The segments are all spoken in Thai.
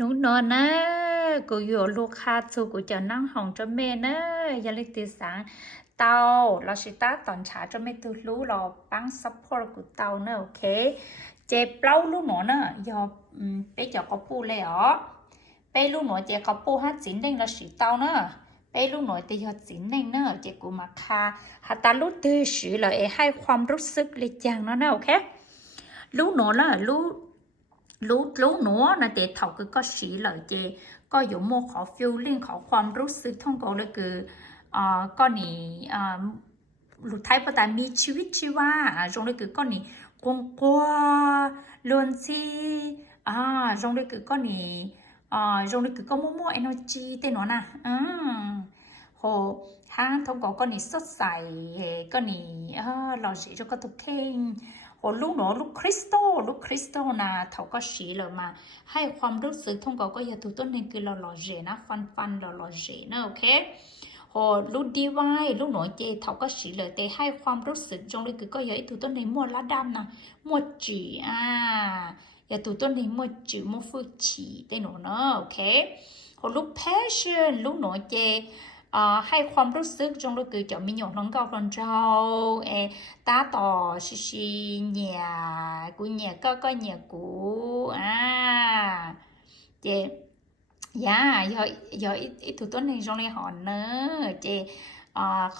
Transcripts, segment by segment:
นุนอนนะกูอยู่ลูกค้าจูกูจะนั่งห้องจะแม่นะยาลิติสางเตาเราชิตาตอนเช้าจะแม่ตื่นรู้เราปังซัพพอร์ตกูเตาเนอะโอเคเจ็บเล่าลูกหนอเนอะยอมไปเจาะกระปูเลยอ๋อไปลูกหนอเจาะกระปูฮัาจินเด้งเราชิเตาเนอะไปลูกหน่อยตีหัดสินในเนอะเจกูมาคาหาตาลูกตือสือเลยให้ความรู้สึกเลยจังเนาะนะโอเคลูกหน่อยล่ะลูก รู้รู้หนูนะเด็กเขาคือก็สีเลยเจ ก็อยู่โมขอ feeling ขอความรู้สึกท่องโกเลยคืออ่าก็นี่อ่าหลุดท้ายประแต่มีชีวิตชีวาอ่าตรงเลยคือก็นี่กงกัวลวนซีอ่าตรงเลยคือก็นี่อ่าตรงเลยคือก็มั่วมั่ว energy เต้นหนอนะอืมโหห้างท่องก็ก็นี่สดใสก็นี่อ่าเราสีจะก็ตุกเข่ง โหลูกหนูลูกคริสตัลลูกคริสตัลนะเขาก็ชี้เลยมาให้ความรู้สึกท่องก็ก็อย่าถูกต้นหนึ่งคือเราหล่อเจนะฟันฟันเราหล่อเจนะโอเคโหลูกดีไว้ลูกหนูเจเขาก็ชี้เลยแต่ให้ความรู้สึกจงเลยคือก็อย่าถูกต้นหนึ่งมัวละดำนะมัวจีอ่าอย่าถูกต้นหนึ่งมัวจีมัวฟื้นฉี่ได้หนูเนอะโอเคโหลูก passion ลูกหนูเจ à, hay ความรู้สึกจงรู้คือจะมีหยงน้องเก่าคนเจ้าเอตาต่อชิชิเนี่ยกูเนี่ยก็ก็เนี่ยกูอ่าเจย่าอย่าอย่าอีถูกต้นในจงเลยหอนเนอะเจอ่าเ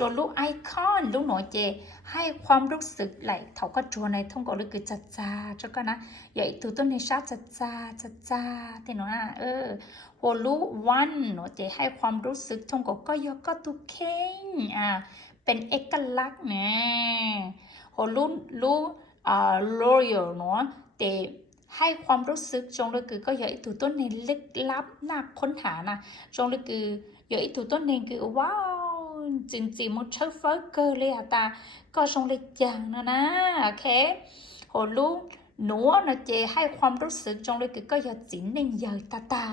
ขาหนูมาจะจะรัวมาปุ่นเนี่ยเนี่ยเกิดมือจงเกิดจะจะรัวเนอะจนลูกไอคอนลูกหนูเจให้ความรู้สึกไหลเขาก็จวนในท่องก็เลยคือจัดจ้าเจ้าก็นะอย่าตัวต้นในชาจัดจ้าจัดจ้าแต่หนูนะเออโหรู้วันหนูจให้ความรู้สึกท่องก็ก็ยกก็ตุเข่งอ่าเป็นเอกลักษณ์เนี่ยโหรู้รู้อ่า loyal เนาะแต่ให้ความรู้สึกจงเลยคือก็อย่าอีตัวต้นในลึกลับน่าค้นหานะจงเลยคืออย่าอีตัวต้นในคือว้าว จริงๆมันเชื่อเฟ้อเกินเลยอะตาก็ทรงเล็กอย่างนะนะโอเคโหลูกหนูนะเจให้ความรู้สึกจงเลยก็อย่าจินหนึ่งเยอะตาตา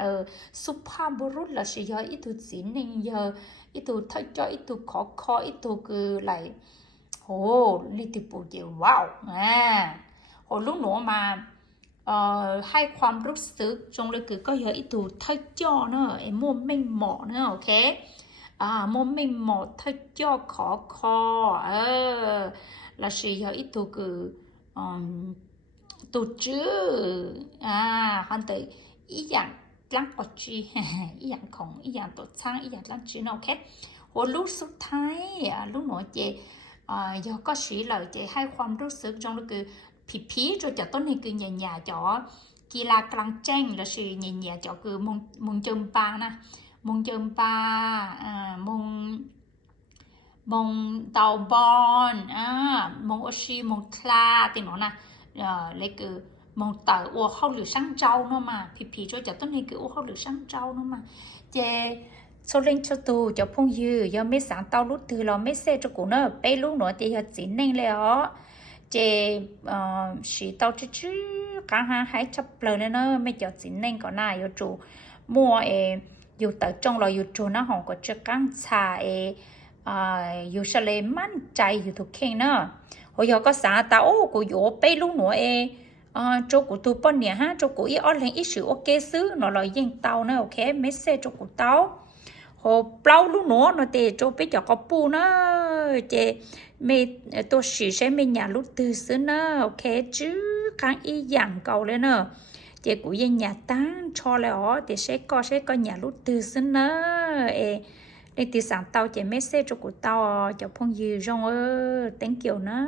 เออสุภาพบุรุษละสิยออีตัวจินหนึ่งเยอะอีตัวทักจออีตัวขอคออีตัวคืออะไรโหลิติปูเจว้าวอ่าโหลูกหนูมาเอ่อให้ความรู้สึกจงเลยก็อย่าอีตัวทักจอเนอะไอ้โมไม่เหมาะเนอะโอเค à mô mình một thay cho khó khó ờ là sử dụng ít tu cứ um, tu chữ à hắn tới ý dạng lăng có chi ý dạng không ý dạng tổ sang ý dạng lăng chữ nào khác hồi lúc suốt thái à lúc nói chị à do có sử lời chị haiความรู้สึกtrong lúc cứ phí phí rồi cho tốt này cứ nhà nhà cho kỳ là căng tranh là sự nhà nhà cho cứ mong mong châm ba nè มงเจิมปาอ่ามงมงเตาบอนอ่ามงโอชีมงคลาติหมอนะเอ่อเลกคือมองเต๋ออ้วเข้าหรือช่างเจ้าเนาะมาผีผีช่วยจัดต้นนี้คืออ้วเข้าหรือช่างเจ้าเนาะมาเจโซเล่งโชตูจะพุ่งยือยอมไม่สางเตาลุตือเราไม่เซจะกูเนอะไปลูกหนูเจียจินเน่งเลยอ๋อเจเอ่อสีเตาชื้อๆกางหาหายชับเปลือยเนอะไม่เจียจินเน่งก่อนหน้าโยจูมัวเอ อยู่แต่จงเราอยู่โจนะหองก็จะกังชาเอออยู่เฉลยมั่นใจอยู่ทุกเข่งเนอะโหยก็สาตาโอ้กูอยู่ไปลูกหนูเออโจกูตัวปนเนี่ยฮะโจกูอีออนไลน์อีสื่อโอเคซื้อหนอเรายิงเตาเนอะโอเคเมสเซจโจกูเตาโหเปล่าลูกหนูเนาะเตโจไปจากกระปูเนอะเจเมตัวสื่อใช้เมญาลูกตื่นซื้อเนอะโอเคจื้อครั้งอีอย่างเก่าเลยเนอะ chị cũng dân nhà tăng cho lại ó thì sẽ có sẽ có nhà lúc từ sinh nữa ê nên từ sáng tao chị message cho của tao, cho phong dư rong ơ thank you nữa